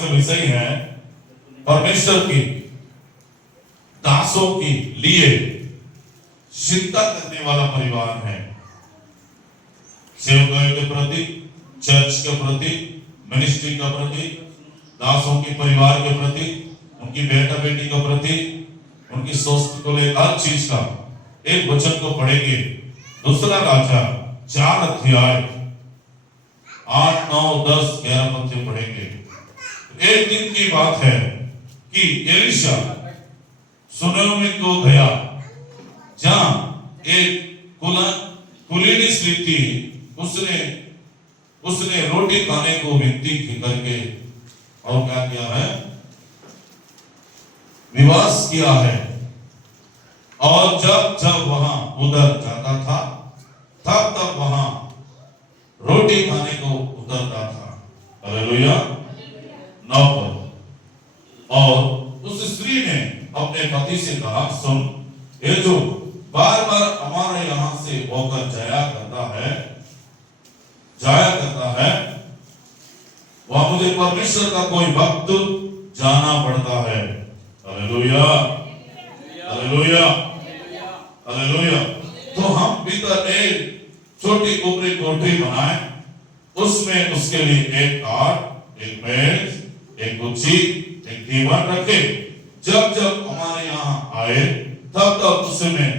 का विषय है परमेश्वर की दासों के लिए चिंता करने वाला परिवार है। सेवकों के प्रति, चर्च के प्रति, मिनिस्ट्री के प्रति, दासों के परिवार के प्रति, उनकी बेटा बेटी के प्रति, उनकी स्वास्थ्य को लेकर हर चीज का एक वचन को पढ़ेंगे। दूसरा राजा 4 अध्याय 8, 9, 10, 11 पद से पढ़ेंगे। एक दिन की बात है कि एलिशा सुनोमी को गया, जहां एक कुलीन स्त्री थी। उसने रोटी खाने को विनती करके और क्या किया है, विवास किया है। और जब वहां उधर जाता था तब वहां रोटी खाने को उतरता था। हालेलुया। 9 पद। और उस स्त्री ने अपने पति से कहा, सुन, ये जो बार बार हमारे यहां से होकर जाया करता है वह मुझे परमेश्वर का कोई भक्त जाना पड़ता है। Hallelujah, hallelujah, hallelujah. तो हम भीतर एक छोटी ऊपरी कोठरी बनाए, उसमें उसके लिए एक खाट, एक मेज, एक कुर्सी, एक दीवान रखे। जब हमारे यहाँ आए तब उसमें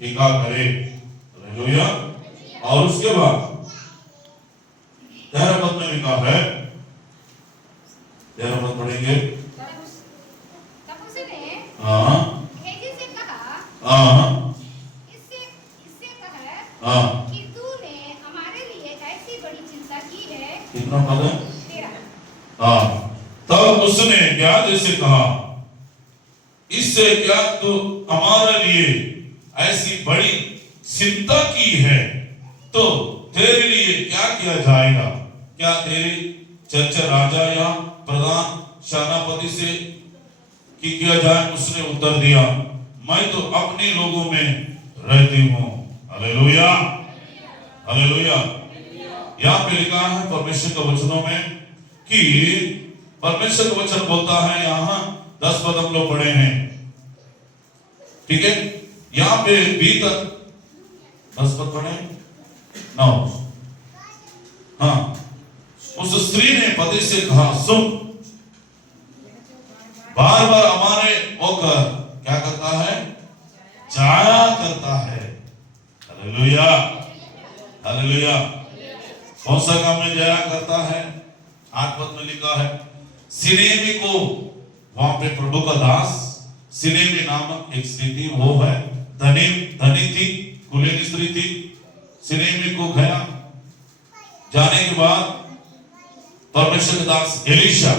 टिका करे। हालेलुया। और उसके बाद 13 पद में लिखा है, 13 पद पढ़ेंगे। तब उसने गेहजी से कहा, इससे कह कि तूने हमारे लिए ऐसी बड़ी चिंता की है। कितना पद है? 13। तब उसने गेहजी से कहा, इससे क्या तू हमारे लिए ऐसी बड़ी चिंता की है, तो तेरे लिए क्या किया जाएगा? क्या तेरे चर्चा राजा या प्रधान सेनापति से किया जाए? उसने उत्तर दिया, मैं तो अपने लोगों में रहती हूँ। Hallelujah, hallelujah. यहाँ पे लिखा है परमेश्वर के वचनों में कि परमेश्वर का वचन बोलता है, यहाँ 10 पद हम लोग पढ़े हैं, ठीक है। यहाँ पे भीतर 10 पद पढ़े 9। हाँ, उस स्त्री ने पति से कहा, सुन, बार बार हमारे होकर क्या करता है? जाया करता है। Hallelujah, hallelujah. कौन सा काम में जाया करता है? 8 पद में लिखा है, सिनेमी को, वहां पे प्रभु का दास सिनेमी नामक एक स्त्री थी, वो है धनी थी, कुलीन स्त्री थी। सिनेमी को गया, जाने के बाद परमेश्वर के दास एलिशा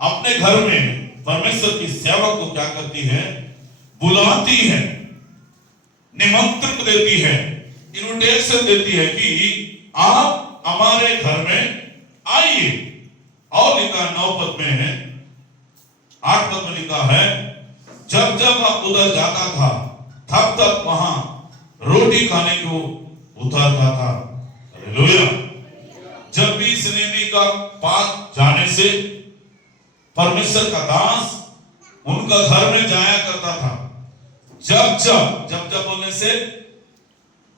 अपने घर में परमेश्वर की सेवा को क्या करती है? बुलाती है, निमंत्रण देती है, इनविटेशन देती है कि आप हमारे घर में आइए। और लिखा 9 पद में है, 8 पद में लिखा है, जब आप उधर जाता था तब वहां रोटी खाने को उतरता था। हालेलुया। जब भी सिनेमी का पास जाने से परमेश्वर का दास उनका घर में जाया करता था। जब बोलने से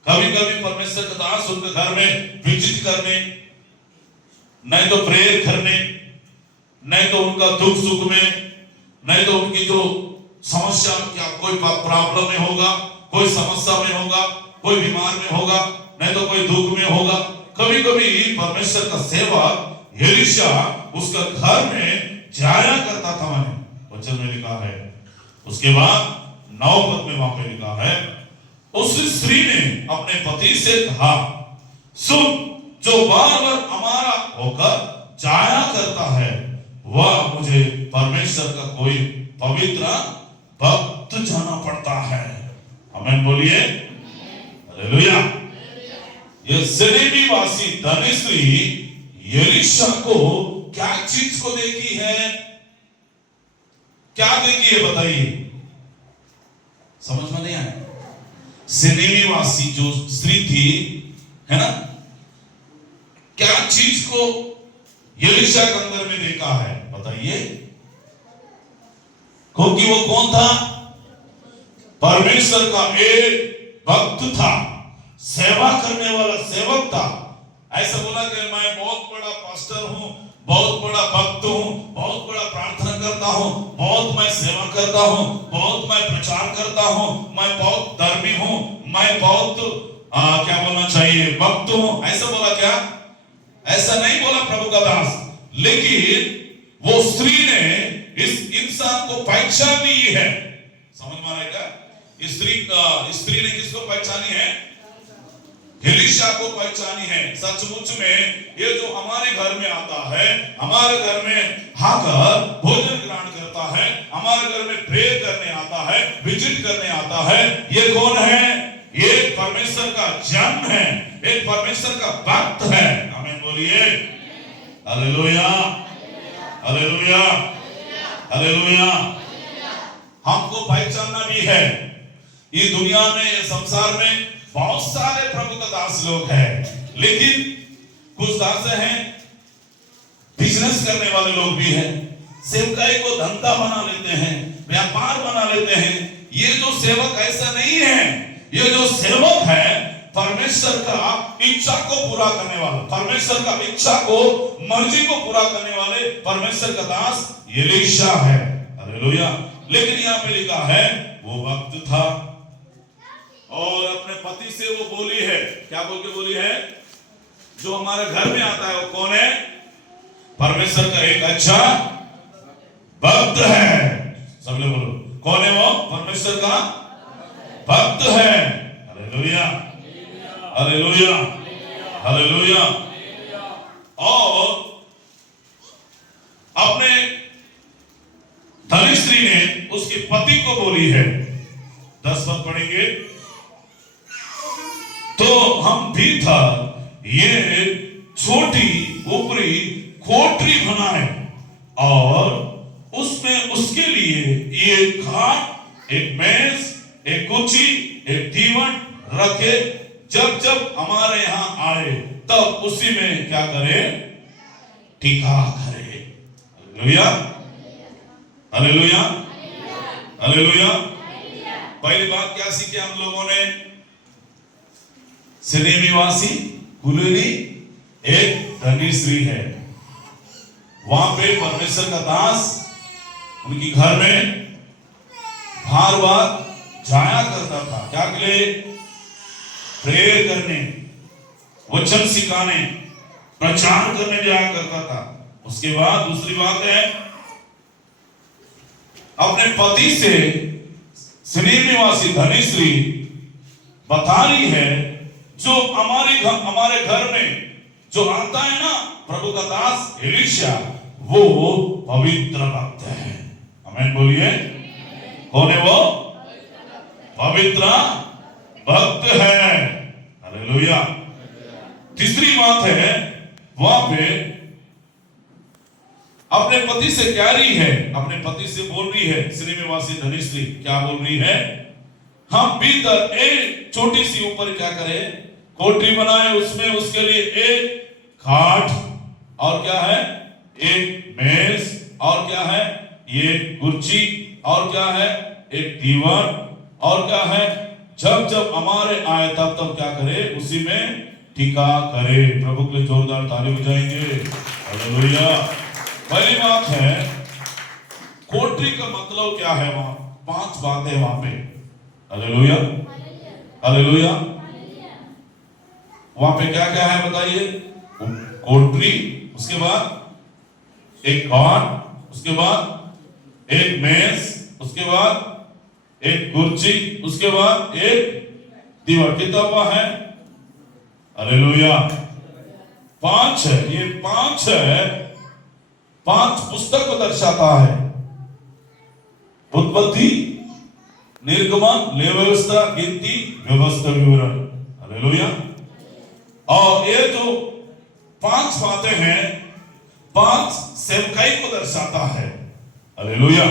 कभी परमेश्वर का दास उनके घर में विजिट करने, नहीं तो प्रेयर करने, नहीं तो उनका दुख सुख में, नहीं तो उनकी जो समस्या, क्या कोई प्रॉब्लम में होगा, कोई समस्या में होगा, कोई बीमार में होगा, नहीं तो कोई दुख में होगा। कभी परमेश्वर का सेवक एलिशा उसका घर में जाया करता था, मैंने वचन में लिखा है। उसके बाद 9 पद में वहां पे लिखा है, उस स्त्री ने अपने पति से कहा, सुन, जो बार बार हमारा होकर जाया करता है वह मुझे परमेश्वर का कोई पवित्र भक्त जाना पड़ता है। आमीन बोलिए, हालेलुया। ये सिनेमी वासी धनी स्त्री एलिशा को क्या चीज को देखी है? क्या देखी है बताइए? समझ में नहीं आया? सिनेमी वासी जो स्त्री थी, है ना, क्या चीज को एलिशा के अंदर में देखा है? बताइए, क्योंकि वो कौन था? परमेश्वर का एक भक्त था, सेवा करने वाला सेवक था। ऐसा बोला कि मैं बहुत बड़ा पास्टर हूं, बहुत बड़ा भक्त हूं, बहुत बड़ा प्रार्थना करता हूं, बहुत मैं सेवा करता हूं, बहुत मैं प्रचार करता हूं, मैं बहुत धर्मी हूं, मैं बहुत क्या बोलना चाहिए, भक्त हूं। ऐसा बोला क्या? ऐसा नहीं बोला प्रभु का दास। लेकिन वो स्त्री ने इस इंसान को पहचान ली है। समझ में आ रहा है क्या? स्त्री ने किसको पहचानी है? एलीशा को पहचानी है। सचमुच में ये जो हमारे घर में आता है, हमारे घर में आकर भोजन ग्रहण करता है, हमारे घर में प्रेयर करने आता है, विजिट करने आता है, ये कौन है? ये परमेश्वर का जन है, एक परमेश्वर का भक्त है। आमीन बोलिए, हालेलुया, हालेलुया, हालेलुया। हमको पहचानना भी है। ये दुनिया में, ये संसार में बहुत सारे प्रभु का दास लोग हैं, लेकिन कुछ दास हैं बिजनेस करने वाले लोग भी हैं, सेवकाई को धंधा बना लेते हैं, व्यापार बना लेते हैं। ये जो सेवक ऐसा नहीं है। ये जो सेवक है परमेश्वर का इच्छा को पूरा करने वाला, परमेश्वर का इच्छा को, मर्जी को पूरा करने वाले परमेश्वर का दास एलीशा है। हालेलुया। लेकिन यहाँ पे लिखा है वो भक्त था और अपने पति से वो बोली है, क्या बोल के बोली है? जो हमारे घर में आता है वो कौन है? परमेश्वर का एक अच्छा भक्त है। सब लोग बोलो, कौन है वो? परमेश्वर का भक्त है। Hallelujah, hallelujah, hallelujah. और अपने धनी स्त्री ने उसके पति को बोली है, 10 पद पढ़ेंगे तो हम भी था, ये छोटी ऊपरी कोठरी बना है और उसमें उसके लिए एक खाट, एक मेज, एक कुर्सी, एक दीवान रखे। जब जब हमारे यहाँ आए तब उसी में क्या करे? टीका करे। Hallelujah, hallelujah, hallelujah. पहली बात क्या सीखे हम लोगों ने? सिनेमीवासी कुलीनी एक धनी स्त्री है। वहां पे परमेश्वर का दास उनकी घर में बार बार जाया करता था। क्या के लिए? प्रेयर करने, वचन सिखाने, प्रचार करने जाया करता था। उसके बाद दूसरी बात है, अपने पति से सिनेमीवासी धनी स्त्री बता रही है, जो हमारे घर में जो आता है ना प्रभु का दास एलीशा, वो पवित्र भक्त है। आमीन बोलिए, कौन है वो? पवित्र भक्त है। हालेलुया। तीसरी बात है, वहां पे अपने पति से कह रही है, अपने पति से बोल रही है सिनेमीवासी धनी स्त्री, क्या बोल रही है? हम भीतर एक छोटी सी ऊपर क्या करें? कोठरी बनाए, उसमें उसके लिए एक खाट और क्या है? एक मेज और क्या है? ये कुर्सी और क्या है? एक दीवान और क्या है? जब जब हमारे आए तब तब क्या करे? उसी में टीका करे। प्रभु के लिए जोरदार ताली बजाएंगे। हालेलुया। पहली बात है, कोठरी का मतलब क्या है? वहां 5 बातें वहां पे। Hallelujah, hallelujah. वहां पे क्या क्या है बताइए? कोठरी, उसके बाद एक खाट, उसके बाद एक मेज, उसके बाद एक कुर्सी, उसके बाद एक दीवार। कितना हुआ है? हालेलुया। 5 है। ये 5 है। 5 पुस्तक को दर्शाता है। उत्पत्ति, निर्गमन, लेवी व्यवस्था, गिनती, व्यवस्था, विवरण। हालेलुया। और ये जो 5 बातें हैं, 5 सेवकाई को दर्शाता है। हालेलुया।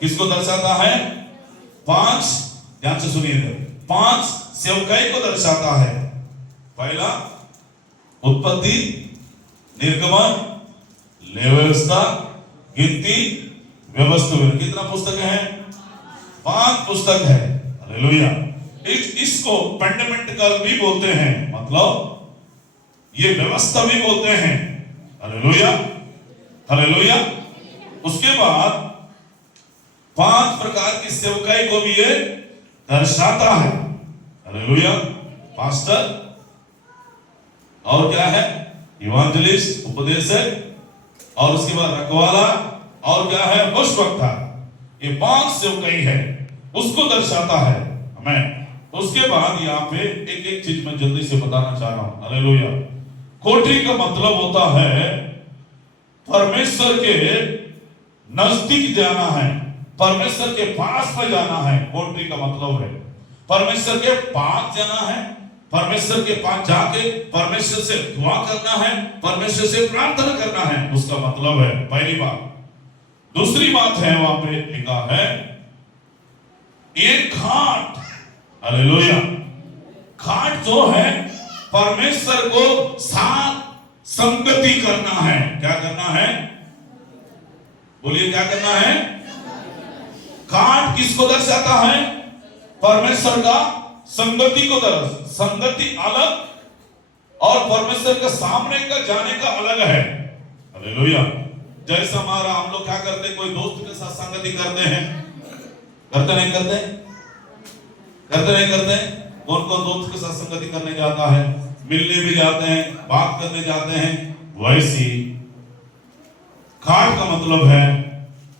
किसको दर्शाता है? 5, ध्यान से सुनिएगा, 5 सेवकाई को दर्शाता है। पहला उत्पत्ति, निर्गमन, लेवी व्यवस्था, गिनती व्यवस्थित। कितना पुस्तक है? 5 पुस्तक है। हालेलुया। इसको फंडामेंटल भी बोलते हैं, मतलब ये व्यवस्था भी बोलते हैं। Hallelujah, hallelujah. उसके बाद 5 प्रकार की सेवकाई को भी ये दर्शाता है। हालेलुया। पास्टर, और क्या है? इवांजलिस्ट, उपदेशक, और उसके बाद रखवाला, और क्या है? पुष्पवक्ता। ये 5 सेवकाई है, उसको दर्शाता है हमें। उसके बाद यहाँ पे एक एक चीज मैं जल्दी से बताना चाह रहा हूं। हालेलुया। कोठरी का मतलब होता है परमेश्वर के नजदीक जाना है, परमेश्वर के पास में जाना है। कोठरी का मतलब है परमेश्वर के पास जाना है, परमेश्वर के पास जाके परमेश्वर से दुआ करना है, परमेश्वर से प्रार्थना करना है, उसका मतलब है पहली बात। दूसरी बात है वहां पे लिखा है एक घाट। हालेलुया। घाट जो है परमेश्वर को साथ संगति करना है। क्या करना है? बोलिए, क्या करना है? घाट किसको दर्शाता है? परमेश्वर का संगति को दर्शाता। संगति अलग और परमेश्वर के सामने का जाने का अलग है। हालेलुया। जैसे हमारा हम लोग क्या करते हैं, कोई दोस्त के साथ संगति करते हैं, करते नहीं करते? करते नहीं करते? कौन कौन दोस्त के साथ संगति करने जाता है? मिलने भी जाते हैं, बात करने जाते हैं। वैसी खाट का मतलब है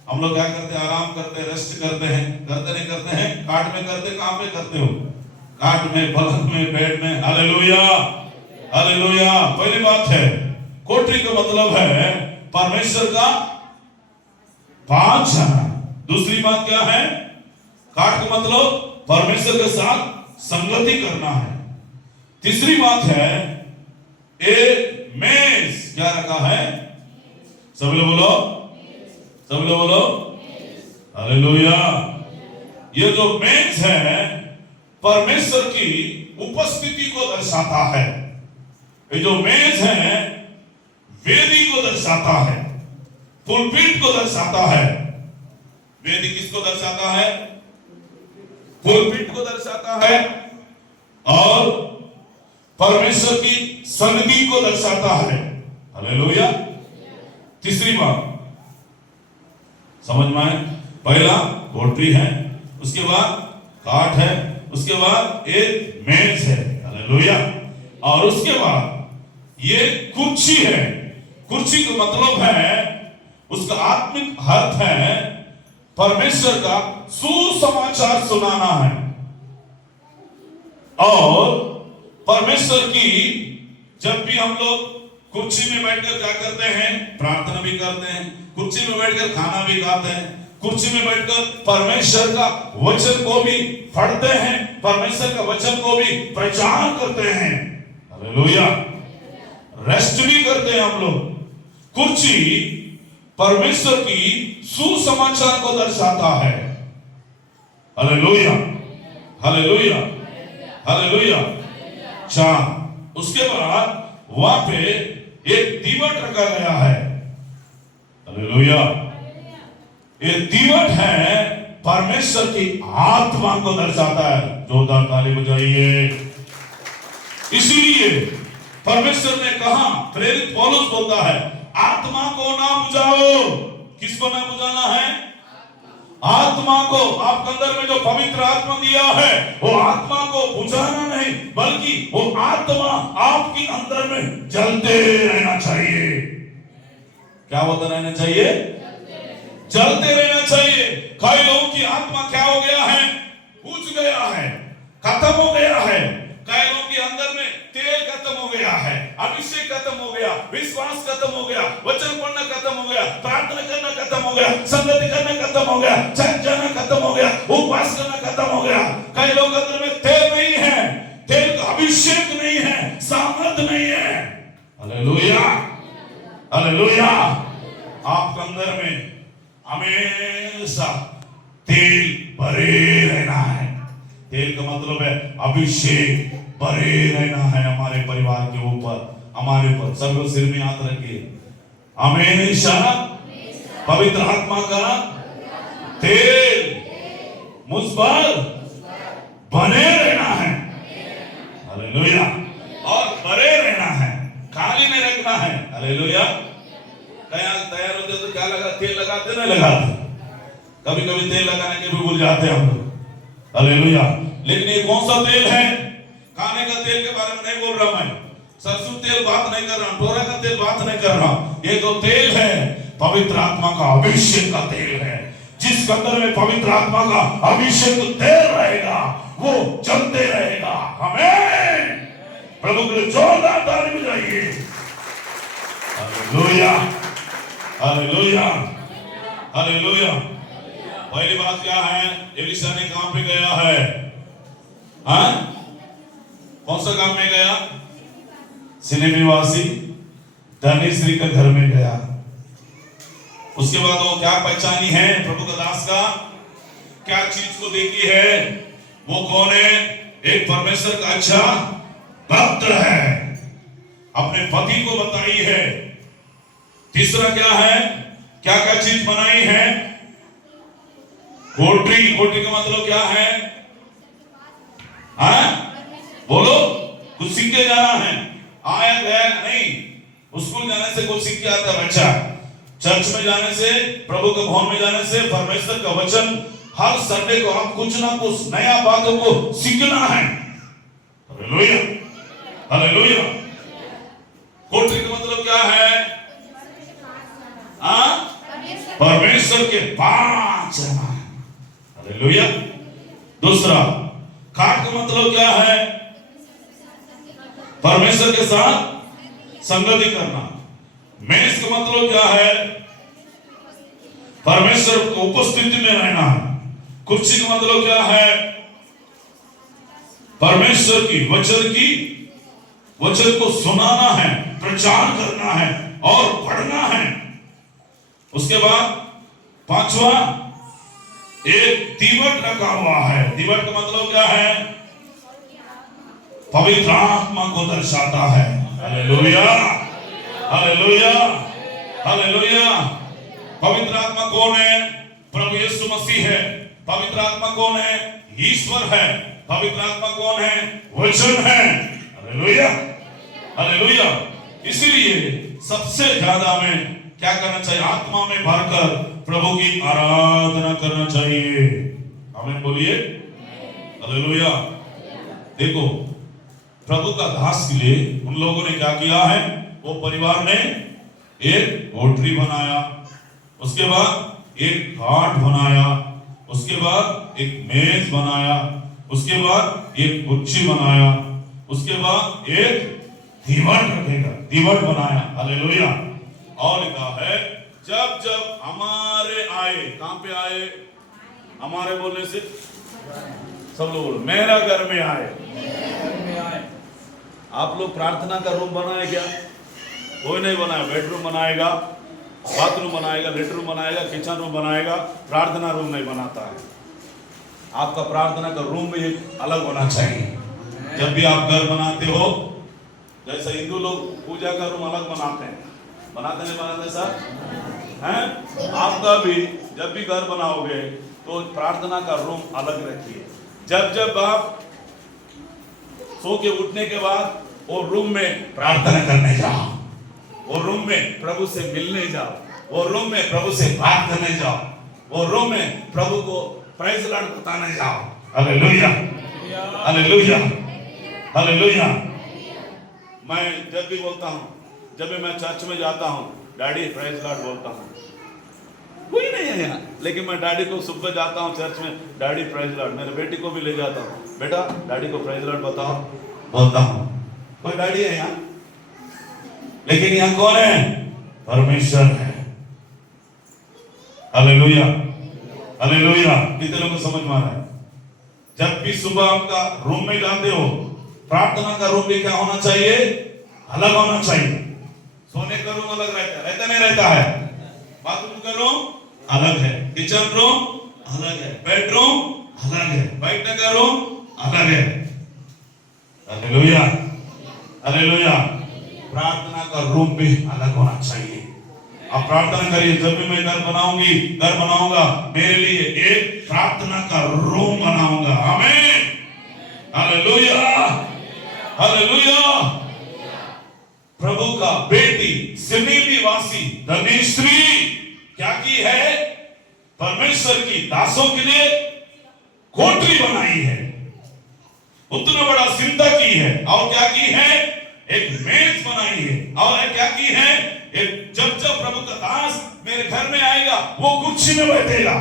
हम लोग क्या करते हैं? आराम करते हैं, रेस्ट करते हैं। करते नहीं करते हैं? खाट में करते, कहां पे करते हो? खाट में, पलंग में, बेड में। Hallelujah, hallelujah. पहली बात है कोठरी का मतलब है परमेश्वर का पास जाना। दूसरी बात क्या है? खाट का मतलब परमेश्वर के साथ संगति करना है। तीसरी बात है एक मेज क्या रखा है? सब लोग बोलो, सब लोग बोलो। हालेलुया। ये जो मेज है परमेश्वर की उपस्थिति को दर्शाता है। ये जो मेज है वेदी को दर्शाता है, पुलपिट को दर्शाता है। वेदी किसको दर्शाता है? पुलपिट को दर्शाता है, और परमेश्वर की सन्निधि को दर्शाता है। हालेलुया। तीसरी बात समझ में आए? पहला कोठरी है, उसके बाद काठ है, उसके बाद एक मेज है। हालेलुया। और उसके बाद ये कुर्सी है। कुर्सी का मतलब है उसका आत्मिक अर्थ है परमेश्वर का सुसमाचार सुनाना है। और परमेश्वर की जब भी हम लोग कुर्सी में बैठकर क्या करते हैं? प्रार्थना भी करते हैं। कुर्सी में बैठकर खाना भी खाते हैं। कुर्सी में बैठकर परमेश्वर का वचन को भी पढ़ते हैं, परमेश्वर का वचन को भी प्रचार करते हैं। हालेलुया। रेस्ट भी करते हैं हम लोग। कुर्सी परमेश्वर की सुसमाचार को दर्शाता है। Hallelujah, hallelujah, hallelujah. चार, उसके बाद वहां पे एक दीवट रखा गया है। हालेलुया। ये दीवट है परमेश्वर की आत्मा को दर्शाता है। जोरदार ताली बजाइए। इसीलिए परमेश्वर ने कहा, प्रेरित पौलुस बोलता है, आत्मा को ना बुझाओ। किसको ना बुझाना है? आत्मा को। आपके अंदर में जो पवित्र आत्मा दिया है वो आत्मा को बुझाना नहीं, बल्कि वो आत्मा आपके अंदर में जलते रहना चाहिए। क्या होता रहना चाहिए? जलते रहना चाहिए। कई लोगों की आत्मा क्या हो गया है? बुझ गया है, खत्म हो गया है। कई लोगों के अंदर में तेल खत्म हो गया है, अभिषेक खत्म हो गया, विश्वास खत्म हो गया, वचन पढ़ना खत्म हो गया, प्रार्थना करना खत्म हो गया, संगति करना खत्म हो गया, चर्च जाना खत्म हो गया, उपवास करना खत्म हो गया। कई लोग अंदर में तेल नहीं है, तेल का अभिषेक नहीं है, सामर्थ नहीं है। Hallelujah, hallelujah. आपके अंदर में हमेशा तेल भरे रहना है। तेल का मतलब है अभिषेक भरे रहना है हमारे परिवार के ऊपर, हमारे ऊपर। सब लोग सिर में हाथ रखिए। हमेशा पवित्र आत्मा का तेल मुझ पर बने रहना है। हालेलुया। और बने रहना है, खाली नहीं रखना है। हालेलुया। तैयार होते तो क्या लगा, तेल लगाते ना लगाते, कभी कभी तेल लगाने के भी भूल जाते हैं हम लोग। हालेलुया। लेकिन ये कौन सा तेल है? खाने का तेल के बारे में नहीं बोल रहा मैं, सरसों तेल बात नहीं कर रहा, टोरा का तेल बात नहीं कर रहा। ये जो तेल है पवित्र आत्मा का अभिषेक का तेल है। जिस अंदर में पवित्र आत्मा का अभिषेक तेल रहेगा वो चलते रहेगा। आमीन। प्रभु के लिए जोरदार ताली बजाइए। Hallelujah, hallelujah, hallelujah. पहली बात क्या है? एलिशा ने काम पे गया है। हाँ, कौन सा काम में गया? सिनेमिवासी धनेश्वरी का घर में गया। उसके बाद वो क्या पहचानी है प्रभु का दास का? क्या चीज को देखी है? वो कौन है? एक परमेश्वर का अच्छा भक्त है, अपने पति को बताई है। तीसरा क्या है? क्या क्या चीज बनाई है? कोठरी। कोठरी का मतलब क्या है? हाँ बोलो, कुछ सीख के जाना है। आया गया नहीं, स्कूल जाने से कुछ सीख के आता है बच्चा, चर्च में जाने से, प्रभु के भवन में जाने से, परमेश्वर का वचन हर संडे को हम कुछ ना कुछ नया बातों को सीखना है। Hallelujah, hallelujah. कोठरी का मतलब क्या है? परमेश्वर के पास जाना है। हालेलुया। दूसरा, खाट का मतलब क्या है? परमेश्वर के साथ संगति करना। मेष का मतलब क्या है? परमेश्वर की उपस्थिति में रहना। कुर्सी का मतलब क्या है? परमेश्वर की वचन को सुनाना है, प्रचार करना है और पढ़ना है। उसके बाद पांचवा, एक दीवट रखा हुआ है। दीवट का मतलब क्या है? पवित्र आत्मा को दर्शाता है। Hallelujah, hallelujah, hallelujah. पवित्र आत्मा कौन है? प्रभु यीशु मसीह है। पवित्र आत्मा कौन है? ईश्वर है। पवित्र आत्मा कौन है? वचन है। Hallelujah, hallelujah. इसलिए सबसे ज्यादा में क्या करना चाहिए? आत्मा में भरकर प्रभु की आराधना करना चाहिए। आमीन बोलिए। हालेलुया। देखो, प्रभु का दास के लिए उन लोगों ने क्या किया है? वो परिवार ने एक कोठरी बनाया, उसके बाद एक खाट बनाया, उसके बाद एक मेज बनाया, उसके बाद एक कुर्सी बनाया, उसके बाद एक दीवट रखेगा, दीवट बनाया। हालेलुया। और लिखा है, जब जब हमारे आए, कहां पे आए? हमारे बोलने से सब लोग बोलो, मेरा घर में आए। आप लोग प्रार्थना का रूम बनाए क्या? कोई नहीं बनाया। बेडरूम बनाएगा, बाथरूम बनाएगा, लेटरूम बनाएगा, किचन रूम बनाएगा, प्रार्थना रूम नहीं बनाता है। आपका प्रार्थना का रूम भी अलग होना चाहिए। जब भी आप घर बनाते हो, जैसे हिंदू लोग पूजा का रूम अलग बनाते हैं, बनाते नहीं बनाते सर? हैं? आपका भी जब भी घर बनाओगे तो प्रार्थना का रूम अलग रखिए। जब जब आप सो के उठने के बाद वो रूम में प्रार्थना करने जाओ, वो रूम में प्रभु से मिलने जाओ, वो रूम में प्रभु से बात करने जाओ, वो रूम में प्रभु को प्रेज़ लॉर्ड बताने जाओ। Hallelujah, hallelujah, hallelujah. मैं जब भी बोलता हूँ, जब भी मैं चर्च में जाता हूँ, डैडी प्रेज़ लॉर्ड बोलता हूँ। कोई नहीं है यहाँ, लेकिन मैं डैडी को सुबह जाता हूँ चर्च में, डैडी प्रेज़ लॉर्ड। मेरे बेटी को भी ले जाता हूँ, बेटा डैडी को प्रेज़ लॉर्ड बताओ, बोलता हूँ। कोई डैडी है यहाँ? लेकिन यहाँ कौन है? परमेश्वर है। Hallelujah, hallelujah. कितने लोगों को समझ में आ रहा है? जब भी सुबह आपका रूम में जाते हो, प्रार्थना का रूम भी क्या होना चाहिए? अलग होना चाहिए। सोने का रूम अलग रहता नहीं रहता है? बाथरूम का रूम अलग है, किचन रूम अलग है, बेडरूम अलग है, बैठने का रूम अलग है। Hallelujah, hallelujah. प्रार्थना का रूम भी अलग होना चाहिए। आप प्रार्थना करिए, जब भी मैं घर बनाऊंगा, मेरे लिए एक प्रार्थना का रूम बनाऊंगा। आमीन, हालेलुया, हालेलुया। प्रभु का बेटी सिनेमी वासी धनेश्री क्या की है? परमेश्वर की दासों के लिए कोठरी बनाई है, उतना बड़ा चिंता की है। और क्या की है? एक मेज बनाई है। और क्या की है? एक जब प्रभु का दास मेरे घर में आएगा, वो कुर्सी में बैठेगा।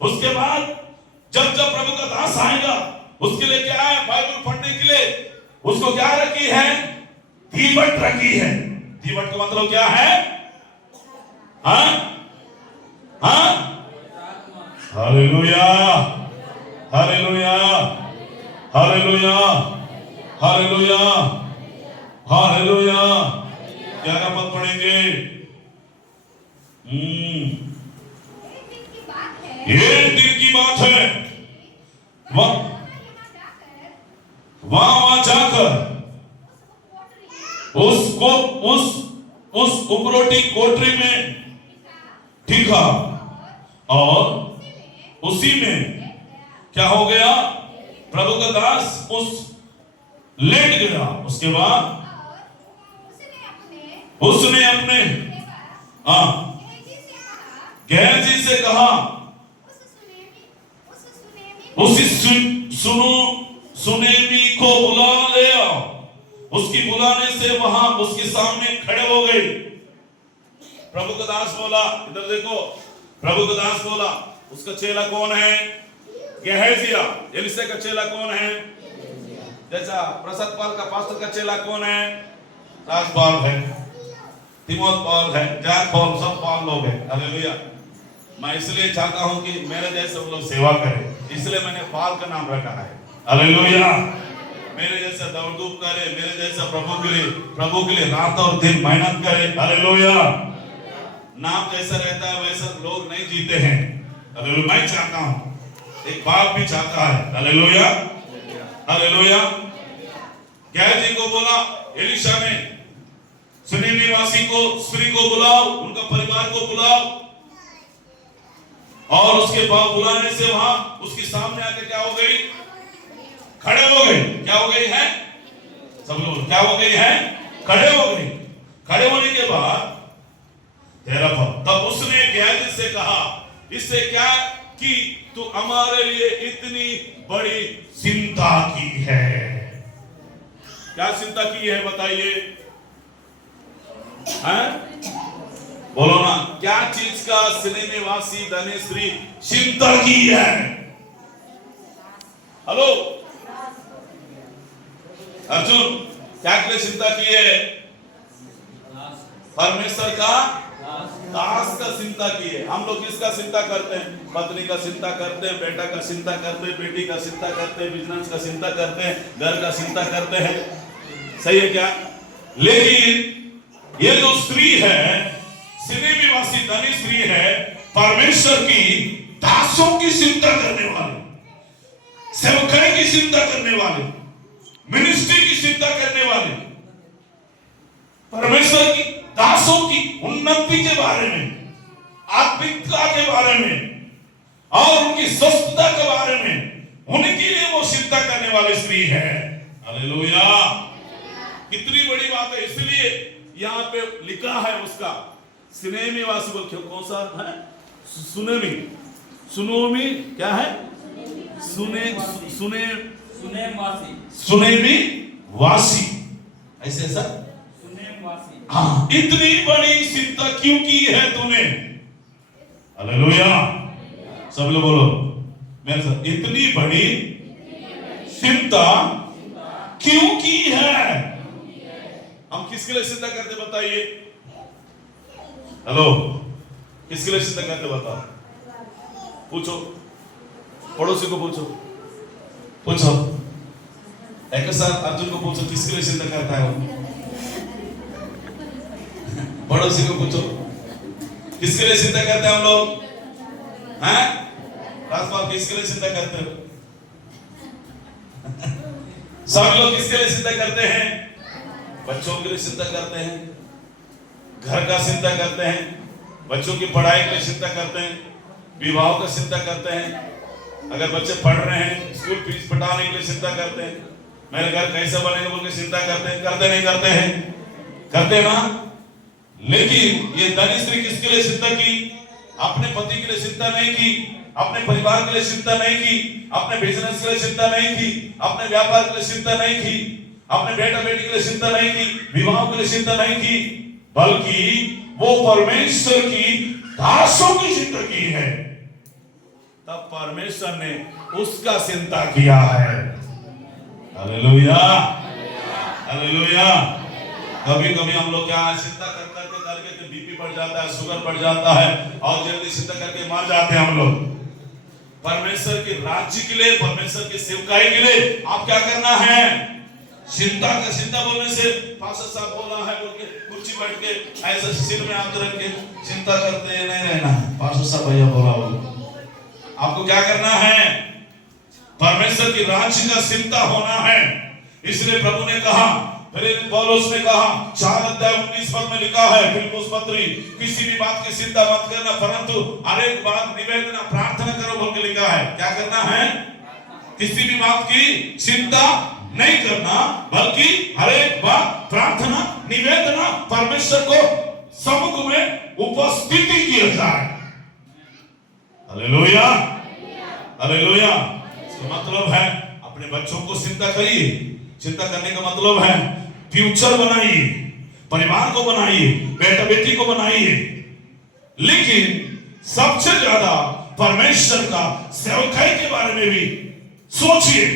उसके बाद जब प्रभु का दास आएगा, उसके लिए क्या है? बाइबल पढ़ने के लिए उसको क्या रखी है? दीवट रखी है। दीवट का मतलब क्या है? हाँ हाँ, hallelujah, hallelujah, hallelujah, hallelujah, hallelujah. क्या का पद पढ़ेंगे? एक दिन की बात है, एक दिन की बात है, वहां जाकर उसको उस उपरोटी कोठरी में ठीका, और उसी में क्या हो गया? प्रभु का दास उस लेट गया। उसके बाद उसने अपने गहजी से कहा, उसी सुनेमी को बुला ले आओ। उसकी बुलाने से वहां उसके सामने खड़े हो गए। प्रभु का दास बोला, इधर देखो, प्रभु का दास बोला, उसका चेला कौन है? गेहजिया। एलिशा का चेला कौन है? जैसा प्रसाद पाल का पास्टर का चेला कौन है? राजपाल है, तिमोथ पाल है, जैक पाल, सब पाल लोग हैं। हालेलुया। मैं इसलिए चाहता हूं कि मेरे जैसे वो लोग सेवा करें, इसलिए मैंने पाल का नाम रखा है। हालेलुया। मेरे जैसा दौड़-धूप करे, मेरे जैसा प्रभु के लिए रात और दिन मेहनत करे। हालेलुया। नाम जैसा रहता है वैसा लोग नहीं जीते हैं। हालेलुया। मैं चाहता हूं, एक बाप भी चाहता है। Hallelujah, hallelujah. गेहजी को बोला, एलिशा ने सुनेम निवासी को, स्त्री को बुलाओ, उनका परिवार को बुलाओ। और उसके बाद बुलाने से वहां उसके सामने आके क्या हो गई? खड़े हो गए। क्या हो गई है? सब लोग क्या हो गई है? खड़े हो गए। खड़े होने के बाद तेरा तब उसने गेहजी से कहा, इससे क्या कि तू हमारे लिए इतनी बड़ी चिंता की है। क्या चिंता की है बताइए? बोलो ना, क्या चीज का सिनेमे वासी धनेश्री चिंता की है? हेलो अर्जुन, क्या के लिए चिंता की है? परमेश्वर का दास का चिंता की है। हम लोग किसका चिंता करते हैं? पत्नी का चिंता करते हैं, बेटा का चिंता करते हैं, बेटी का चिंता करते हैं, बिजनेस का चिंता करते हैं, घर का चिंता करते हैं। सही है क्या? लेकिन ये जो स्त्री है, सिनेमी वासी धनेश्री है, परमेश्वर की दासों की चिंता करने वाली, सेवकाई की चिंता करने वाली, मिनिस्ट्री की चिंता करने वाली, परमेश्वर की दासों की उन्नति के बारे में, आत्मिकता के बारे में और उनकी स्वस्थता के बारे में, उनके लिए वो चिंता करने वाली स्त्री है। हालेलुया। कितनी बड़ी बात है। इसलिए यहाँ पे लिखा है उसका सिनेमी वासी बोल, कौन सा है? सुनोमी क्या है? सुनेमी वासी, ऐसे सर। हाँ, इतनी बड़ी चिंता क्यों की है तूने? हालेलुया। सब लोग बोलो मेरे साथ, इतनी बड़ी चिंता क्यों की है? हम किसके लिए चिंता करते बताइए? हेलो, किसके लिए चिंता करते बताओ? पूछो, पड़ोसी को पूछो, पूछो एक साथ अर्जुन को पूछो, किसके लिए चिंता करता है वो? पड़ोसी को पूछो, किसके लिए चिंता करते हैं हम लोग? हैं? राजपाल किसके लिए चिंता करते हो? सब लोग किसके लिए चिंता करते हैं? बच्चों के लिए चिंता करते हैं, घर का चिंता करते हैं, बच्चों की पढ़ाई के लिए चिंता करते हैं, विवाह का चिंता करते हैं, अगर बच्चे पढ़ रहे हैं स्कूल फीस पटाने के लिए चिंता करते हैं, मेरे घर कैसे बनेगा बोल के चिंता करते हैं, करते नहीं करते हैं, करते ना। लेकिन ये धनी स्त्री किसके लिए चिंता की? अपने पति के लिए चिंता नहीं की, अपने परिवार के लिए चिंता नहीं की, अपने बिजनेस के लिए चिंता नहीं की, अपने व्यापार के लिए चिंता नहीं की, अपने बेटा बेटी के लिए चिंता नहीं की, विवाह के लिए चिंता नहीं की, बल्कि वो परमेश्वर की दासों की चिंता की है। तब परमेश्वर ने उसका चिंता किया है। Hallelujah, hallelujah. कभी कभी हम लोग क्या चिंता करके बीपी बढ़ जाता है, शुगर बढ़ जाता है और जल्दी चिंता करके मर जाते हैं हम लोग। परमेश्वर के राज्य के लिए, परमेश्वर की सेवकाई के लिए आप क्या करना है? चिंता बोलने से पास्टर साहब बोला है बोल के कुर्सी बैठ के ऐसे सिर में हाथ रख के चिंता करते नहीं रहना है। पास्टर साहब भैया बोला हो, आपको क्या करना है? परमेश्वर की राज्य का चिंता होना है। इसलिए प्रभु ने कहा, पौलुस ने कहा 4:19 पद में लिखा है फिलिप्पुस पत्री, किसी भी बात की चिंता मत करना परंतु हर एक बात निवेदन प्रार्थना करो बोल के लिखा है। क्या करना है? किसी भी बात की चिंता नहीं करना बल्कि हर एक बात प्रार्थना निवेदन परमेश्वर को समुख में उपस्थिति किया जाए। Hallelujah, hallelujah. इसका मतलब है अपने बच्चों को चिंता करिए। चिंता करने का मतलब है फ्यूचर बनाइए, परिवार को बनाइए, बेटा बेटी को बनाइए, लेकिन सबसे ज्यादा परमेश्वर का सेवकाई के बारे में भी सोचिए।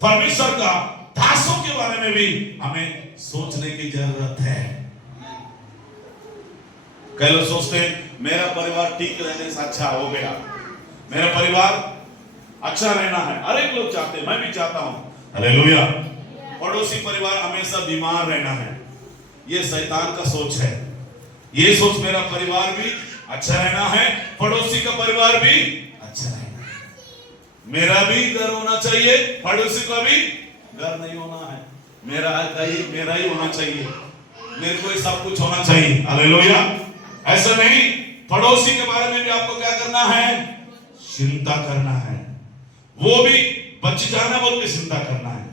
परमेश्वर का दासों के बारे में भी हमें सोचने की जरूरत है। कई लोग सोचते हैं मेरा परिवार ठीक रहने से अच्छा हो गया, मेरा परिवार अच्छा रहना है। हर एक लोग चाहते हैं, मैं भी चाहता हूं। हालेलुया। पड़ोसी परिवार हमेशा बीमार रहना है, ये शैतान का सोच है। ये सोच मेरा परिवार भी अच्छा रहना है, पड़ोसी का परिवार भी अच्छा रहना है, मेरा भी घर होना चाहिए, पड़ोसी का भी घर नहीं होना है, मेरा ही होना चाहिए, मेरे को ही सब कुछ होना चाहिए। हालेलुया। ऐसा नहीं, पड़ोसी के बारे में भी आपको क्या करना है? चिंता करना है। वो भी बच जाना बोल के चिंता करना है,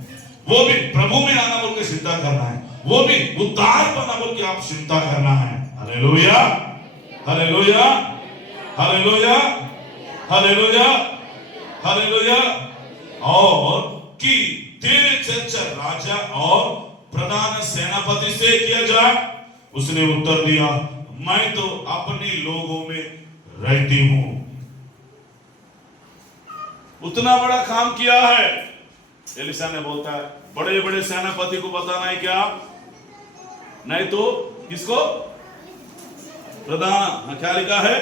वो भी प्रभु में आना बोल के चिंता करना है, वो भी उद्धार पाना बोल के आप चिंता करना है। Hallelujah, hallelujah, hallelujah, hallelujah, hallelujah. और कि तेरे चर्चा राजा और प्रधान सेनापति से किया जाए। उसने उत्तर दिया, मैं तो अपने लोगों में रहती हूं। उतना बड़ा काम किया है। एलिशा ने बोलता है बड़े बड़े सेनापति को बताना है क्या? नहीं तो किसको? प्रधान, क्या लिखा है?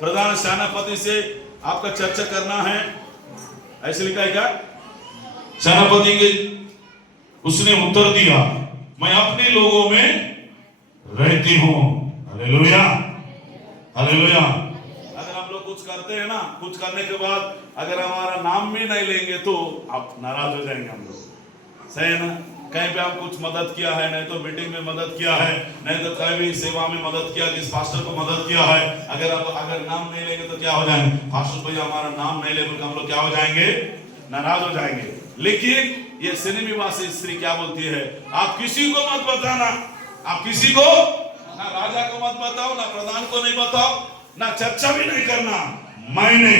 प्रधान सेनापति से आपका चर्चा करना है, ऐसे लिखा है क्या? सेनापति के उसने उत्तर दिया, मैं अपने लोगों में रहती हूं। Hallelujah, hallelujah. अगर हम लोग कुछ करते हैं ना, कुछ करने के बाद अगर हमारा नाम भी नहीं लेंगे तो आप नाराज हो जाएंगे हम लोग, सही है ना? कहीं पे हम कुछ मदद किया है, नहीं तो मीटिंग में मदद किया है, नहीं तो कहीं भी सेवा में मदद किया, किस पास्टर को मदद किया है, अगर नाम नहीं लेंगे तो क्या हो जाएंगे? पास्टर भैया हमारा नाम नहीं ले बोलकर हम लोग क्या हो जाएंगे? नाराज हो जाएंगे। लेकिन ये सिनेमीवासी स्त्री क्या बोलती है? आप किसी को मत बताना, आप किसी को, ना राजा को मत बताओ, ना प्रधान को नहीं बताओ, ना चर्चा भी नहीं करना। मैंने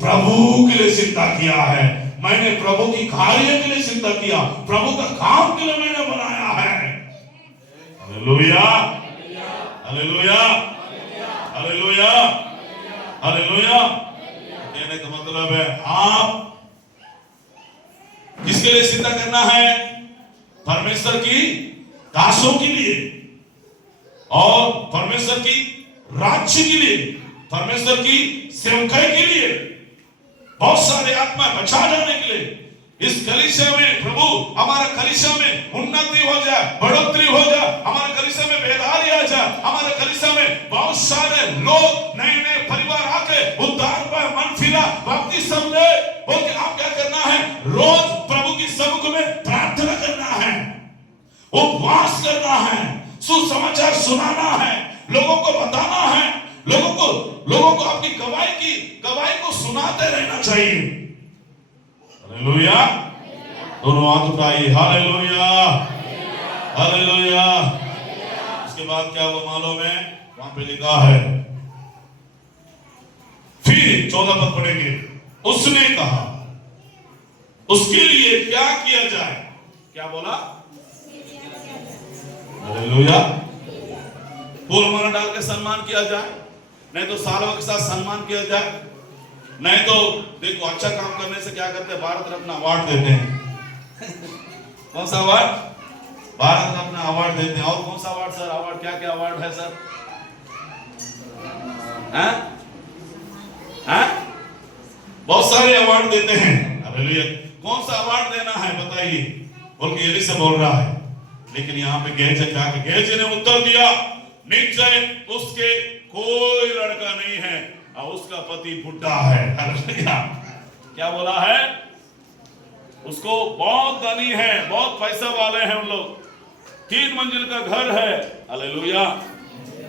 प्रभु के लिए चिंता किया है, मैंने प्रभु की कार्य के लिए चिंता किया, प्रभु का काम के लिए मैंने बनाया है। Hallelujah, hallelujah, hallelujah, hallelujah. कहने का मतलब है आप किसके लिए चिंता करना है? परमेश्वर की दासों के लिए और परमेश्वर की राज्य के लिए, परमेश्वर की सेवकाई के लिए, बहुत सारे आत्मा बचा जाने के लिए। इस कलीसिया में प्रभु हमारा कलीसिया में उन्नति हो जाए, बढ़ोतरी हो जाए, हमारे कलीसिया में बेदारी आ जाए, हमारे कलीसिया में बहुत सारे लोग नए नए परिवार आके उद्धार पर मन फिरा बपतिस्मा ले बोल के आप क्या करना है? रोज प्रभु की समुख में प्रार्थना करना है, उपवास करना है, सुसमाचार सुनाना है, लोगों को बताना है, लोगों को अपनी गवाही को सुनाते रहना चाहिए। हालेलुया, दोनों हाथ उठाइए। Hallelujah, hallelujah. उसके बाद क्या हुआ मालूम है? वहां पे लिखा है, फिर 14 पद पढ़ेंगे। उसने कहा उसके लिए क्या किया जाए? क्या बोला? हालेलुया। फूल माला डाल के सम्मान किया जाए, नहीं तो सालों के साथ सम्मान किया जाए, नहीं तो देखो अच्छा काम करने से क्या करते हैं? भारत रत्न अवार्ड देते हैं। कौन सा अवार्ड? भारत रत्न अवार्ड देते हैं। और कौन सा अवार्ड सर? अवार्ड क्या क्या अवार्ड है सर? हैं? हैं? बहुत सारे अवार्ड देते हैं। हालेलुया। कौन सा अवार्ड देना है बताइए? बोल के यही से बोल रहा है। लेकिन यहाँ पे गेहजी जाके गेहजी ने उत्तर दिया, निश्चय उसके कोई लड़का नहीं है और उसका पति बुढ़ा है। हालेलुया। क्या बोला है? उसको बहुत धनी है, बहुत पैसा वाले हैं उन लोग, 3 मंजिल का घर है। Hallelujah,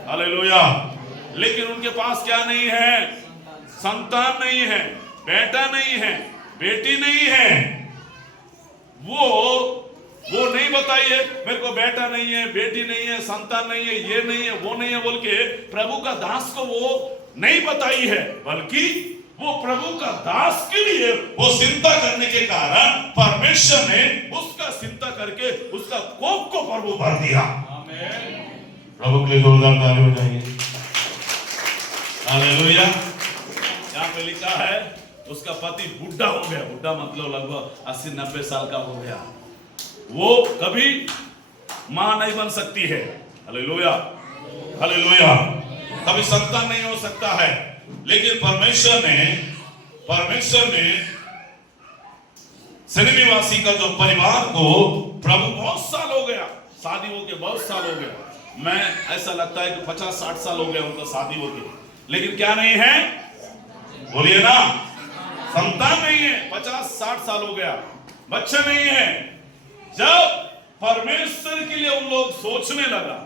hallelujah. लेकिन उनके पास क्या नहीं है? संतान नहीं है, बेटा नहीं है, बेटी नहीं है। वो नहीं बताइए मेरे को बेटा नहीं है, बेटी नहीं है, संतान नहीं है, ये नहीं है, वो नहीं है बोल के प्रभु का दास को वो नहीं बताई है, बल्कि वो प्रभु का दास के लिए वो चिंता करने के कारण परमेश्वर ने उसका चिंता करके उसका कोप को प्रभु भर दिया। आमीन। प्रभु के लिए जोरदार ताली बजाइए। हालेलुया। यहाँ पे लिखा है उसका पति बुढ़ा हो गया। बुढ़ा मतलब लगभग 80-90 साल का हो गया। वो कभी मां नहीं बन सकती है। Hallelujah, hallelujah. कभी संतान नहीं हो सकता है। लेकिन परमेश्वर ने निवासी का जो परिवार को प्रभु बहुत साल हो गया, शादी होके बहुत साल हो गया। मैं ऐसा लगता है कि 50-60 साल हो गया उनका शादी होके, लेकिन क्या नहीं है? बोलिए ना, संतान नहीं है। 50-60 साल हो गया, बच्चे नहीं है। जब परमेश्वर के लिए उन लोग सोचने लगा,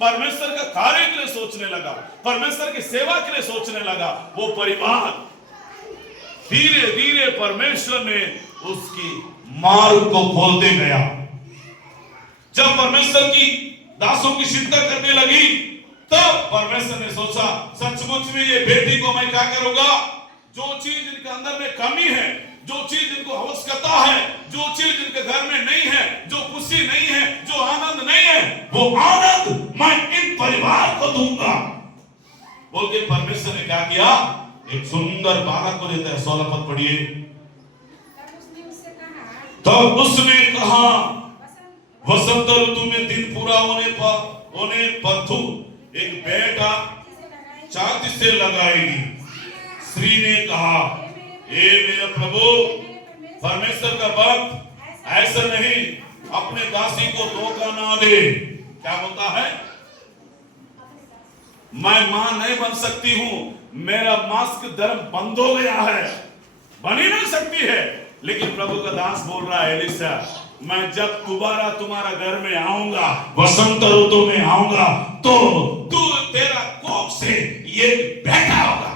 परमेश्वर का कार्य के लिए सोचने लगा, परमेश्वर की सेवा के लिए सोचने लगा, वो परिवार धीरे धीरे परमेश्वर ने उसकी मार्ग को खोलते गया। जब परमेश्वर की दासों की चिंता करने लगी, तब परमेश्वर ने सोचा सचमुच में ये बेटी को मैं क्या करूंगा? जो चीज इनके अंदर में कमी है, जो चीज इनको आवश्यकता है, जो चीज इनके घर में नहीं है, जो खुशी नहीं है, जो आनंद नहीं है, वो आनंद मैं इन परिवार को दूंगा बोल के परमेश्वर ने क्या किया? एक सुंदर बालक को देता है। 16 पद पढ़िए। तब उसने कहा वसंत ऋतु में दिन पूरा होने पर एक बेटा छाती से लगाएगी। स्त्री ने कहा, हे मेरे प्रभु, परमेश्वर का भक्त ऐसा नहीं, अपने दासी को धोखा ना दे। क्या बोलता है? मैं मां नहीं बन सकती हूं, मेरा मास्क धर्म बंद हो गया है, बन ही नहीं सकती है। लेकिन प्रभु का दास बोल रहा है, एलिशा, मैं जब दोबारा तुम्हारा घर में आऊंगा, वसंत ऋतु में आऊंगा, तो तू तेरा कोख से ये बेटा होगा।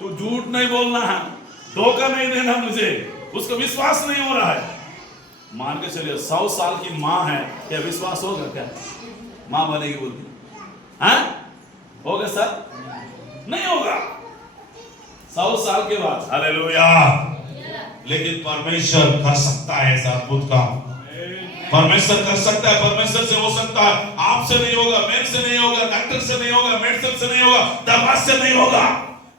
तू झूठ नहीं बोलना है, धोखा नहीं देना मुझे। उसका विश्वास नहीं हो रहा है। मान के चलिए 100 साल की मां है, क्या विश्वास होगा? क्या मां बनेगी बोलती? हाँ होगा सर? नहीं होगा 100 साल के बाद। हालेलुया। लेकिन परमेश्वर कर सकता है ऐसा अद्भुत काम। परमेश्वर कर सकता है, परमेश्वर से हो सकता है। आपसे नहीं होगा, मेरे से नहीं होगा, डॉक्टर से नहीं होगा, मेडिसिन से नहीं होगा, दवा से नहीं होगा।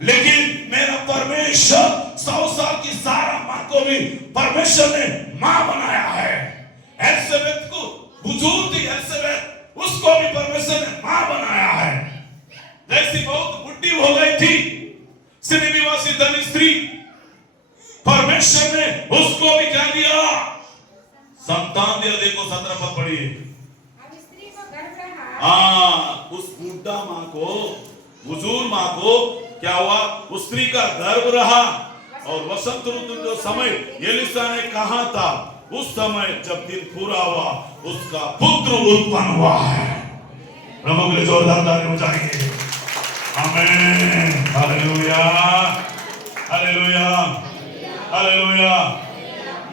लेकिन मेरा परमेश्वर 100 साल की सारा मां को भी परमेश्वर ने मां बनाया है। एलिसबेथ को बुजुर्ग थी, एलिसबेथ उसको भी परमेश्वर ने मां बनाया है। जैसी बहुत बुढ़ी हो गई थी निवासी धनी स्त्री, परमेश्वर ने उसको भी क्या दिया? संतान दिया। देखो 17 पद पढ़िए। स्त्री को गर्भ रहा। उस बुढ़ा मां को, बुजुर्ग मां को क्या हुआ? उस स्त्री का गर्भ रहा। और वसंत ऋतु जो समय एलिशा ने कहा था, उस समय जब दिन पूरा हुआ, उसका पुत्र उत्पन्न हुआ है। प्रभु के लिए जोरदार ताली बजाएंगे। आमीन, हालेलुया, हालेलुया, हालेलुया।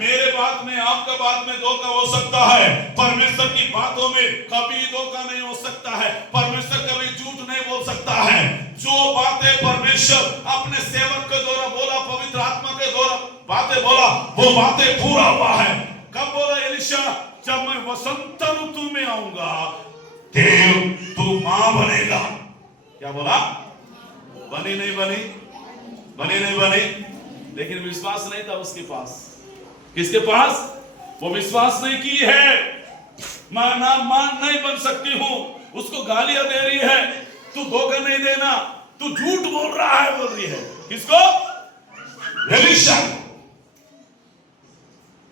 मेरे बात में, आपका बात में धोखा हो सकता है, परमेश्वर की बातों में कभी धोखा नहीं हो सकता है, परमेश्वर कभी झूठ नहीं बोल सकता है। जो बातें परमेश्वर अपने सेवक के द्वारा बोला, पवित्र आत्मा के द्वारा बातें बोला, वो बातें पूरा हुआ है। कब बोला एलीशा? जब मैं वसंत ऋतु में आऊंगा, देव तू मां बनेगा। क्या बोला? बनी नहीं बनी? बनी नहीं बनी? लेकिन विश्वास नहीं था उसके पास। किसके पास? वो विश्वास नहीं की है। मैं ना मां नहीं बन सकती हूं। उसको गालियां दे रही है, तू धोखा नहीं देना, तू झूठ बोल रहा है, बोल रही है। किसको? एलीशा।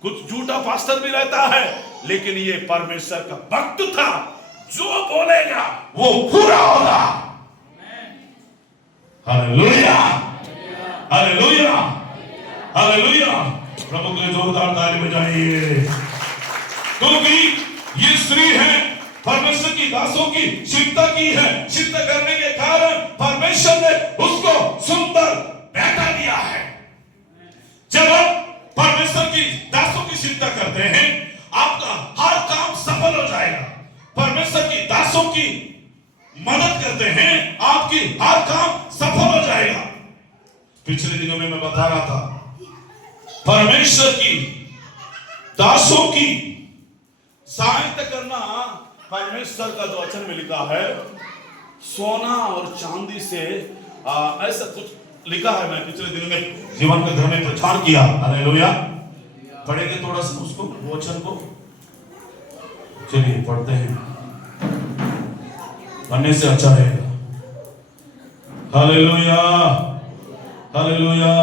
कुछ झूठा पास्टर भी रहता है, लेकिन ये परमेश्वर का भक्त था, जो बोलेगा वो पूरा होगा। Hallelujah, hallelujah, hallelujah. प्रभु के जोरदार ताली बजाइए। क्योंकि ये स्त्री है, परमेश्वर की दासों की चिंता की है। चिंता करने के कारण परमेश्वर ने उसको सुंदर बेटा दिया है। जब आप परमेश्वर की दासों की चिंता करते हैं, आपका हर काम सफल हो जाएगा। परमेश्वर की दासों की मदद करते हैं, आपकी हर काम सफल हो जाएगा। पिछले दिनों में मैं बता रहा था, परमेश्वर की दासों की सहायता करना, परमेश्वर का जो वचन में लिखा है, सोना और चांदी से ऐसा कुछ लिखा है। मैं पिछले दिनों में जीवन के घर में प्रचार किया। हालेलुया। पढ़ेंगे थोड़ा सा उसको, वचन को। चलिए पढ़ते हैं, पढ़ने से अच्छा रहेगा। Hallelujah, hallelujah.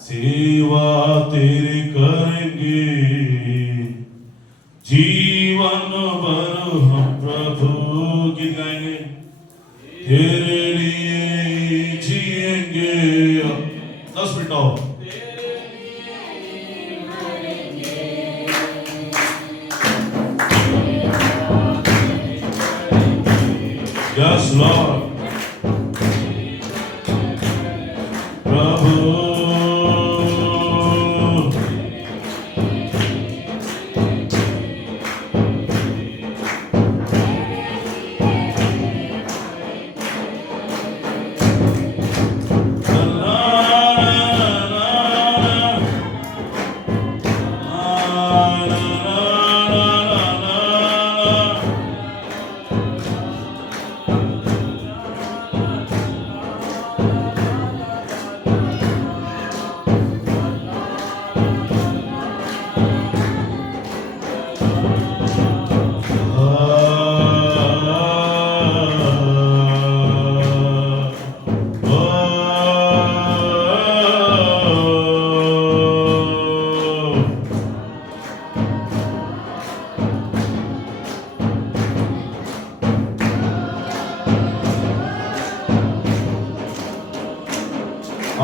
सेवा तेरी करेंगे जीवन भर हम प्रभु की गाएंगे, तेरे लिए जिएंगे। 10 मिनट और। Yes, Lord. प्रभु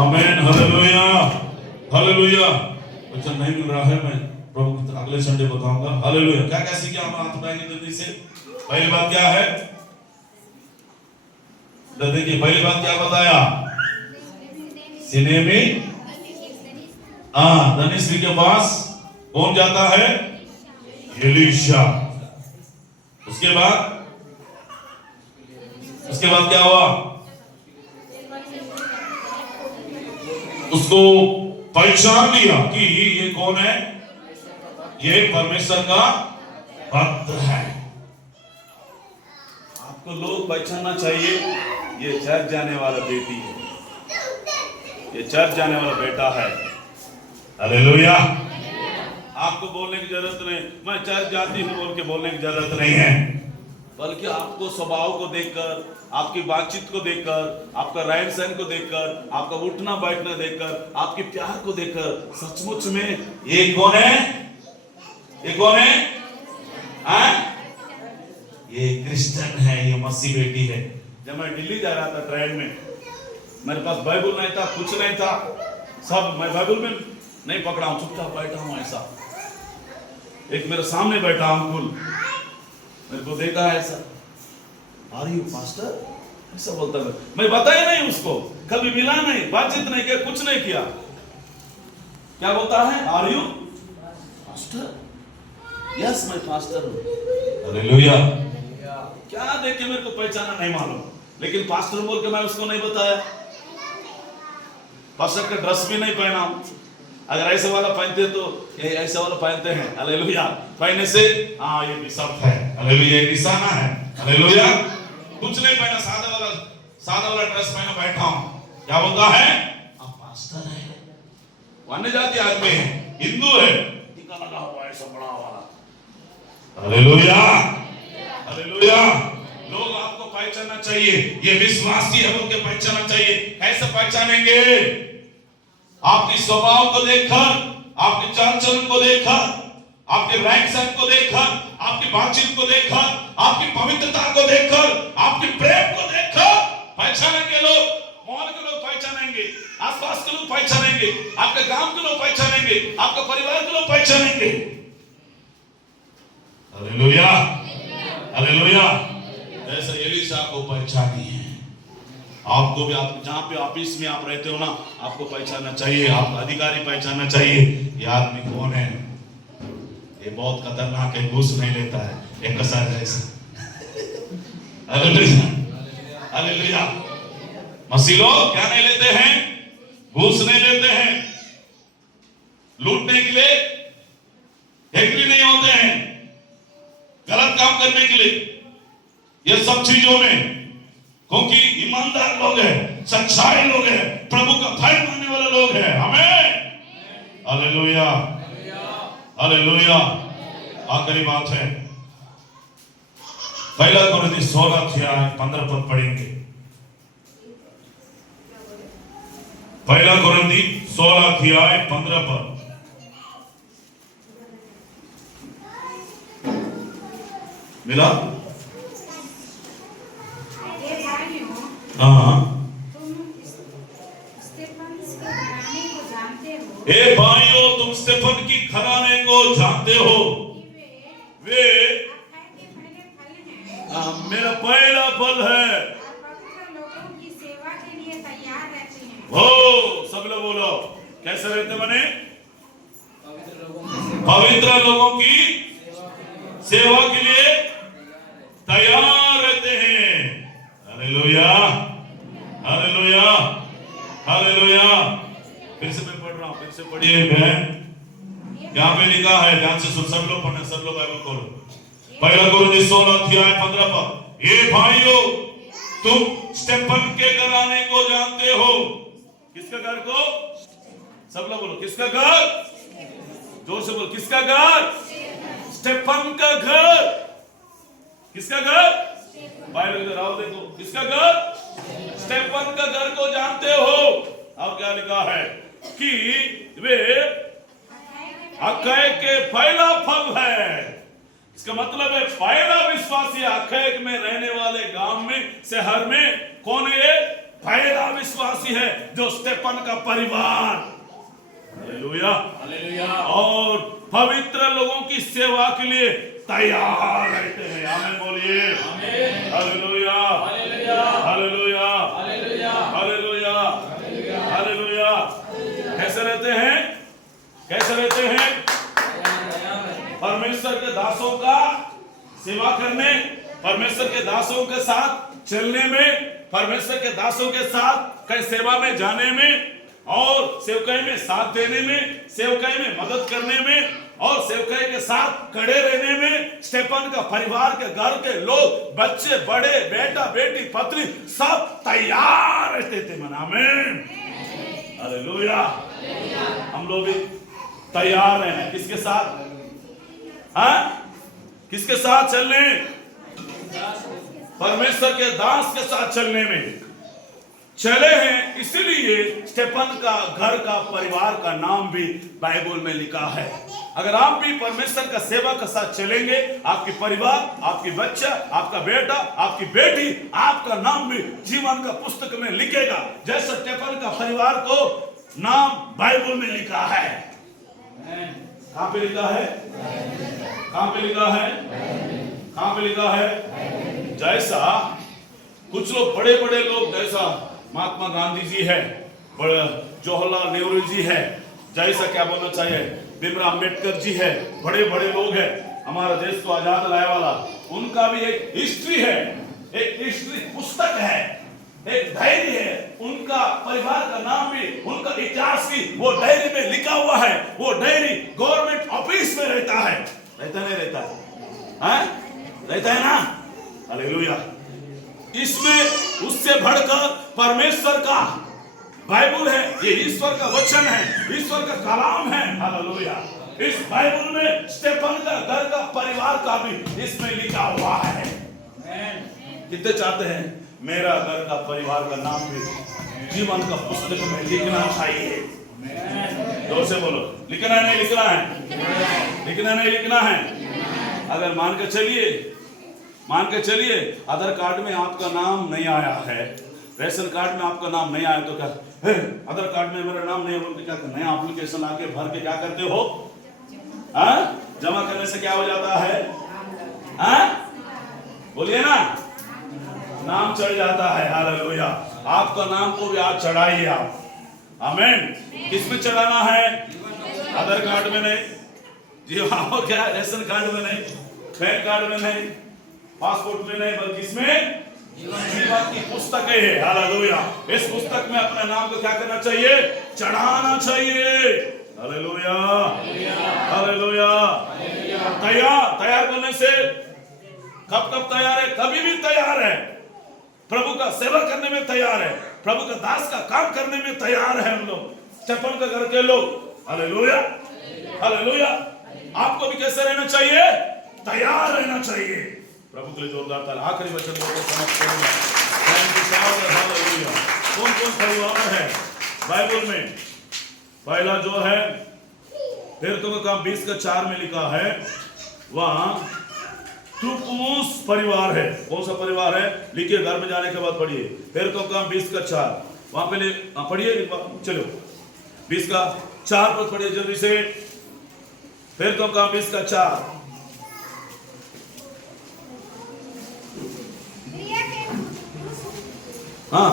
आमीन, हालेलुया, हालेलुया। वचन नहीं मिल रहा है, मैं प्रभु की अगले संडे बताऊंगा। हालेलुया। क्या क्या सीखा हम हाथ उठाएंगे जल्दी से। पहली बात क्या है? देखिए, पहली बात क्या बताया? सिनेमी धनिश्री के पास कौन जाता है? एलीशा। उसके बाद क्या हुआ? उसको पहचान लिया कि ये कौन है? ये परमेश्वर का भक्त है। आपको लोग पहचानना चाहिए, ये चर्च जाने वाला बेटी है, ये चर्च जाने वाला बेटा है। हालेलुया। आपको बोलने की जरूरत नहीं, मैं चर्च जाती हूँ बोल के बोलने की जरूरत नहीं है, बल्कि आपको स्वभाव को देखकर, आपकी बातचीत को देखकर, आपका रहन सहन को देखकर, आपका उठना बैठना देखकर, आपके प्यार को देखकर सचमुच में ये कौन है? ये कौन है? ये क्रिश्चियन है, ये मसीह बेटी है। जब मैं दिल्ली जा रहा था ट्रेन में, मेरे पास बाइबल नहीं था, कुछ नहीं था, सब मैं बाइबल में नहीं पकड़ा हूं, चुपचाप बैठा हूं। ऐसा एक मेरे सामने बैठा अंकुल, मेरे को देखा है ऐसा, आर यू पास्टर? ऐसा बोलता है। मैं बताया नहीं उसको, कभी मिला नहीं, बातचीत नहीं किया, कुछ नहीं किया। क्या बोलता है? Are you pastor? यस मैं पास्टर हूं। हालेलुया। क्या देखे मेरे को पहचाना नहीं मालूम, लेकिन पास्टर बोल के मैं उसको नहीं बताया। पास्टर का ड्रेस भी नहीं पहना। अगर ऐसे वाला पहनते तो ये ऐसे वाला पहनते हैं। हालेलुया। पहने से हाँ ये बिशप है। हालेलुया, ये निशाना है। हालेलुया। कुछ नहीं पहना, सादा वाला ड्रेस पहना बैठा हूं। क्या बोलता है? आप पास्टर है। वो अन्य जाति आदमी है, हिंदू है, टीका लगा हुआ है, ऐसा बड़ा वाला। Hallelujah, hallelujah. लोग आपको पहचानना चाहिए, ये विश्वासी है बोल के पहचानना चाहिए। कैसे पहचानेंगे? आपके स्वभाव को देखकर, आपके चाल चलन को देखकर, आपके रैंक सेट को देखकर, आपकी बातचीत को देखकर, आपकी पवित्रता को देखकर, आपके प्रेम को देखकर पहचानेंगे लोग। मोहल्ले के लोग पहचानेंगे, आसपास के लोग पहचानेंगे, आपके गांव के लोग पहचानेंगे, आपके परिवार के लोग पहचानेंगे। Hallelujah, hallelujah. ऐसा एलीशा को पहचानिए। आपको भी, आप जहां पे ऑफिस में आप रहते हो ना, आपको पहचानना चाहिए, आप अधिकारी पहचानना चाहिए, ये आदमी कौन है। ये बहुत खतरनाक है, घूस नहीं लेता है, एक कसार जैसा। Hallelujah, hallelujah. मसीह लोग क्या नहीं लेते हैं? घूस नहीं लेते हैं, लूटने के लिए एग्री नहीं होते हैं, गलत काम करने के लिए, ये सब चीजों में, क्योंकि ईमानदार लोग हैं, सच्चाई लोग हैं, प्रभु का भय मानने वाले लोग हैं। हमें हालेलुया, हालेलुया। आखिरी बात है, पहला कुरिन्थी 16:15 पद पढ़ेंगे। पहला कुरिन्थी 16:15 पद। मिला? हाँ। हे भाइयों, तुम स्टेफन की घराने को जानते हो। वे मेरा पहला फल है। लोगों की सेवा के लिए तैयार रहते हैं। हो सब लोग बोलो, कैसे रहते बने? पवित्र लोगों की सेवा के लिए तैयार रहते हैं। Hallelujah, hallelujah, hallelujah. फिर से मैं पढ़ रहा हूं, फिर से पढ़िए बहन। यहाँ पे लिखा है, ध्यान से सुन, सब लोग पढ़ने, सब लोग बाइबल खोलो। पहला कुरिन्थी 16:15 पर, ये भाइयों, तुम स्टेफन के घराने को जानते हो। किसका घर को? सब लोग बोलो, किसका घर? जोर से बोलो, किसका घर? स्टेफन का घर। किसका घर? बाइबल में राव देखो, किसका घर? स्टेफन का घर को जानते हो। अब क्या लिखा है कि वे अखय के पहला फल है। इसका मतलब है पहला विश्वासी अखय में रहने वाले गांव में, शहर में कौन है? पहला विश्वासी है, जो स्टेफन का परिवार। Hallelujah, hallelujah. और पवित्र लोगों की सेवा के लिए तैयार रहते हैं। आमीन बोलिए, आमीन। Hallelujah, hallelujah, hallelujah, hallelujah, hallelujah, hallelujah. कैसे रहते हैं? कैसे रहते हैं? परमेश्वर के दासों का सेवा करने, परमेश्वर के दासों के साथ चलने में, परमेश्वर के दासों के साथ कई सेवा में जाने में, और सेवकाई में साथ देने में, सेवकाई में मदद करने में, और सेवकाई के साथ खड़े रहने में स्टेफन का परिवार के घर के लोग, बच्चे बड़े, बेटा बेटी पत्नी सब तैयार रहते थे। मना में हालेलुया। हम लोग भी तैयार हैं। किसके साथ? हाँ, किसके साथ चलने? परमेश्वर के दास के साथ चलने में चले हैं। इसलिए स्टेफन का घर का परिवार का नाम भी बाइबल में लिखा है। अगर आप भी परमेश्वर का सेवा के साथ चलेंगे, आपकी परिवार, आपकी बच्चा, आपका बेटा, आपकी बेटी, आपका नाम भी जीवन का पुस्तक में लिखेगा, जैसे स्टेफन का परिवार को नाम बाइबल में लिखा है। कहां पे लिखा है? कहां पे लिखा है? कहां पे लिखा है? जैसा कुछ लोग बड़े बड़े लोग जैसा महात्मा गांधी जी है, जवाहरलाल नेहरू जी है, जैसा क्या बोलना चाहिए भीमराव अम्बेडकर जी है, बड़े बड़े लोग हैं, हमारा देश को आजाद लाने वाला, उनका भी एक हिस्ट्री है, एक हिस्ट्री पुस्तक है, एक डायरी है, उनका परिवार का नाम भी, उनका इतिहास भी वो डायरी में लिखा हुआ है। वो डायरी गवर्नमेंट ऑफिस में रहता है, रहता नहीं रहता है? रहता है ना? हालेलुया। इसमें उससे बढ़कर परमेश्वर का बाइबल है, ये ईश्वर का वचन है, ईश्वर का कलाम है। हालेलुया। इस बाइबल में स्टेफन का घर का परिवार का भी इसमें लिखा हुआ है। कितने चाहते हैं मेरा घर का परिवार का नाम भी जीवन का पुस्तक में लिखना चाहिए? जोर से बोलो, लिखना है नहीं लिखना है? लिखना नहीं लिखना है? अगर मान के चलिए आधार कार्ड में आपका नाम नहीं आया है, रेशन कार्ड में आपका नाम नहीं आया, तो क्या आधार कार्ड में मेरा नाम नहीं है, तो क्या नया एप्लीकेशन आके भर के क्या करते हो? जमा करने से क्या हो जाता है? बोलिए ना, नाम चढ़ जाता है। हालेलुया। आपका नाम को भी आज चढ़ाइए आप। आमीन। किसमें चढ़ाना है? आधार कार्ड में नहीं, जी हाँ, क्या रेशन कार्ड में नहीं, पैन कार्ड में नहीं, पासपोर्ट में नहीं, बल्कि इसमें जीवन की पुस्तक है। हालेलुया। इस पुस्तक में अपने नाम को क्या करना चाहिए? चढ़ाना चाहिए। Hallelujah, hallelujah. तैयार करने से कब तैयार है? कभी भी तैयार है। प्रभु का सेवा करने में तैयार है, प्रभु का दास का काम करने में तैयार है हम लोग, स्टेफन के घर के लोग। Hallelujah, hallelujah. आपको भी कैसे रहना चाहिए? तैयार रहना चाहिए। प्रभु के लिए जोरदार ताली। आखिरी वचन को समाप्त करूंगा। हालेलुया। कौन कौन परिवार है बाइबल में? पहला जो है प्रेरितों का काम 20:4 में लिखा है, वहां तुपुमुस परिवार है। कौन सा परिवार है? लिखिए, घर में जाने के बाद पढ़िए। प्रेरितों का काम 20:4 वहां पे पढ़िए, चलो 20:4 पर पढ़िए जल्दी से। प्रेरितों का 20:4। हाँ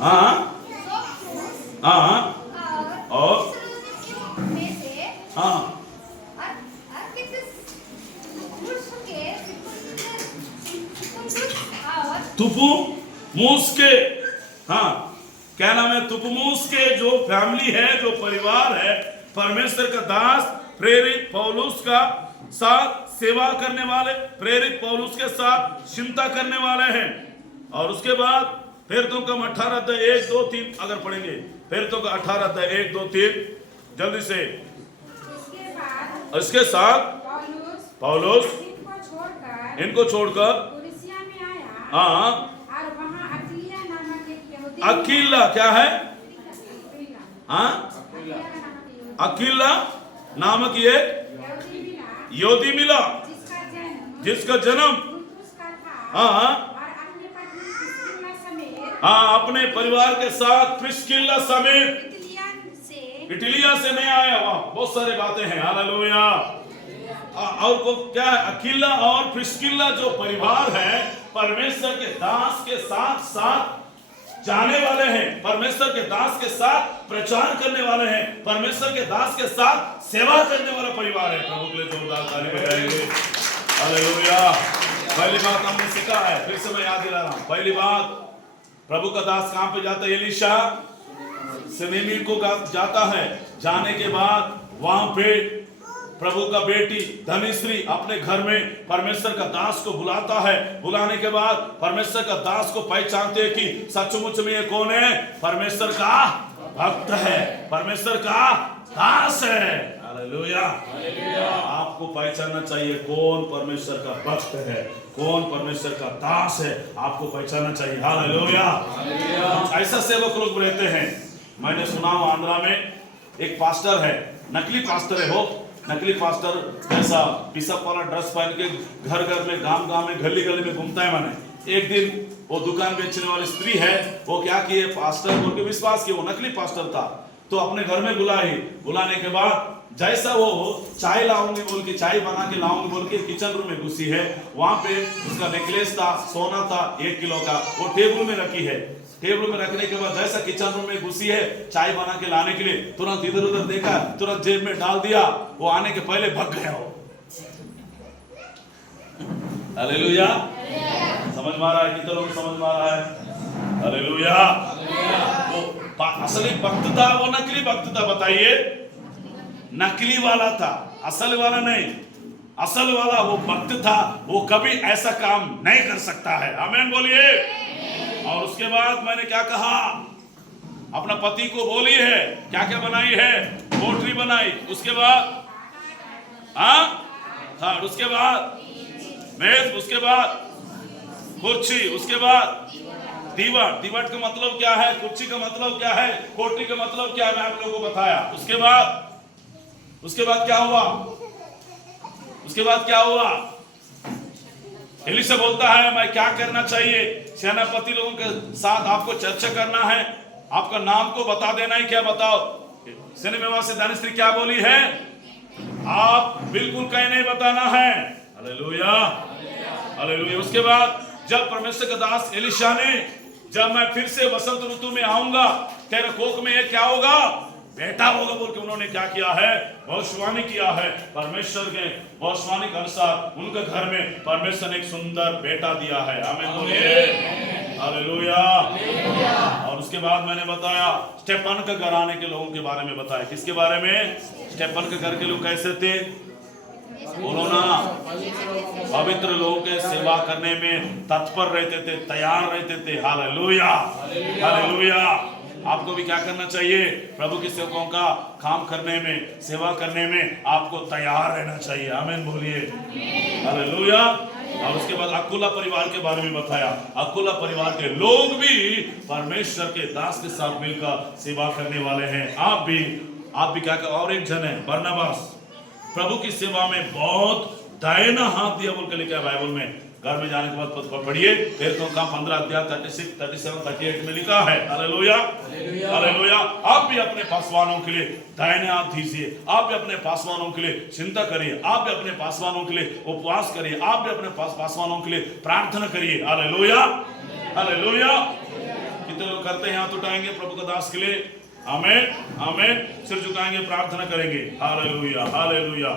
हाँ हाँ और हाँ तुपुमुस के, हाँ क्या नाम है? तुपुमुस के जो फैमिली है, जो परिवार है, परमेश्वर का दास प्रेरित पौलुस का साथ सेवा करने वाले, प्रेरित पौलुस के साथ चिंता करने वाले हैं। और उसके बाद प्रेरितों का 18:1-2-3 अगर पढ़ेंगे, प्रेरितों का 18:1-2-3 जल्दी से। इसके साथ पौलुस इनको छोड़कर हाँ, और वहाँ अकिला नामक एक यहूदी, अकीला क्या है? हाँ, अकीला नामक ये यहूदी मिला, जिसका जन्म हाँ हाँ अपने परिवार के साथ प्रिस्किल्ला समेत इटलिया से नहीं आया। वहां बहुत सारे बातें हैं। हालेलुया। और को क्या है? अकीला और प्रिस्किल्ला जो परिवार है, परमेश्वर के दास के साथ साथ जाने वाले हैं, परमेश्वर के दास के साथ प्रचार करने वाले हैं, परमेश्वर के दास के साथ सेवा करने वाला परिवार है। प्रभु के लिए जोरदार ताली बजाएंगे। हालेलुया। पहली बात हमने सीखा है, फिर से मैं याद दिला रहा हूं। पहली बात, प्रभु का दास कहां पे जाता है? एलीशा सुनेमी को जाता है। जाने के बाद वहां पे प्रभु का बेटी धनिश्री अपने घर में परमेश्वर का दास को बुलाता है। बुलाने के बाद परमेश्वर का दास को पहचानते हैं कि सचमुच में ये कौन है? परमेश्वर का भक्त है, परमेश्वर का दास है। हालेलुया। आपको पहचानना चाहिए कौन परमेश्वर का भक्त है, कौन परमेश्वर का दास है, आपको पहचानना चाहिए। हालेलुया। ऐसा सेवक लोग रहते हैं। मैंने सुना आंध्रा में एक पास्टर है, नकली पास्टर है, हो नकली पास्टर ऐसा पिसअप वाला ड्रेस पहन के घर घर में, गांव गांव में, गली गली में घूमता है। मैंने एक दिन वो दुकान बेचने वाली स्त्री है, वो क्या किए, पास्टर बोल के विश्वास किया वो नकली पास्टर था, तो अपने घर में बुलाई। बुलाने के बाद जैसा वो चाय लाऊंगी बोल के, चाय बना के लाऊंगी बोल के किचन रूम में घुसी है, वहां पे उसका नेकलेस था, सोना था 1 किलो का, वो टेबल में रखी है। टेबल में रखने के बाद जैसा किचन रूम में घुसी है चाय बना के लाने के लिए, तुरंत इधर उधर देखा, तुरंत जेब में डाल दिया, वो आने के पहले भाग गया वो। हालेलुया, समझ में आ रहा है? कितने लोग समझ में आ रहा है? हालेलुया। वो असली भक्त था, वो नकली भक्त था? बताइए। नकली वाला था, असल वाला नहीं। असल वाला वो भक्त था, वो कभी ऐसा काम नहीं कर सकता है। आमीन बोलिए। और उसके बाद मैंने क्या कहा, अपना पति को बोली है, क्या क्या बनाई है, पोट्री बनाई, उसके बाद हाँ, उसके बाद मेज, उसके बाद कुर्सी, उसके बाद दीवार। दीवार का मतलब क्या है, कुर्सी का मतलब क्या है, पोट्री का मतलब क्या है, मैं आप लोगों को बताया। उसके बाद क्या हुआ? उसके बाद क्या हुआ? एलीशा बोलता है मैं क्या करना चाहिए? सेनापति लोगों के साथ आपको चर्चा करना है, आपका नाम को बता देना है। क्या बताओ? सेनापति से दानिस्त्री क्या बोली है? आप बिल्कुल कहीं नहीं बताना है। Hallelujah, hallelujah. उसके बाद जब परमेश्वर का दास एलीशा ने, जब मैं फिर से वसंत ऋतु में आऊंगा, तेरे कोख में ये क्या होगा, बेटा होगा बोल के उन्होंने क्या किया है, भविष्यवाणी किया है। परमेश्वर के भविष्यवाणी के अनुसार उनके घर में परमेश्वर ने एक सुंदर बेटा दिया है। आमीन बोलिए। हालेलुया। और उसके बाद मैंने बताया स्टेफन के घर आने के लोगों के बारे में बताया। किसके बारे में? स्टेफन के घर के लोग कैसे थे? बोलो ना। पवित्र लोगों के सेवा करने में तत्पर रहते थे, तैयार रहते थे। Hallelujah, hallelujah. आपको भी क्या करना चाहिए? प्रभु के सेवकों का काम करने में, सेवा करने में आपको तैयार रहना चाहिए। आमीन बोलिए। हालेलुया। और उसके बाद अकुला परिवार के बारे में बताया। अकुला परिवार के लोग भी परमेश्वर के दास के साथ मिलकर सेवा करने वाले हैं। आप भी क्या कर? और एक जन है बरनबास, प्रभु की सेवा में बहुत दाहिना हाथ दिया बोल के लिखा है बाइबल में। घर में जाने के बाद पढ़िए, फिर तो काम 15 अध्याय 36, 37, 38 में लिखा है। Hallelujah, hallelujah. आप भी अपने पासवानों के लिए दाहिने हाथ दीजिए, आप भी अपने पासवानों के लिए चिंता करिए, आप भी अपने पासवानों के लिए उपवास करिए, आप भी अपने पासवानों के लिए प्रार्थना करिए। Hallelujah, hallelujah. कितने लोग करते हैं? हाथ उठाएंगे प्रभु का दास के लिए। आमीन, आमीन। सिर झुकाएंगे, प्रार्थना करेंगे। Hallelujah, hallelujah.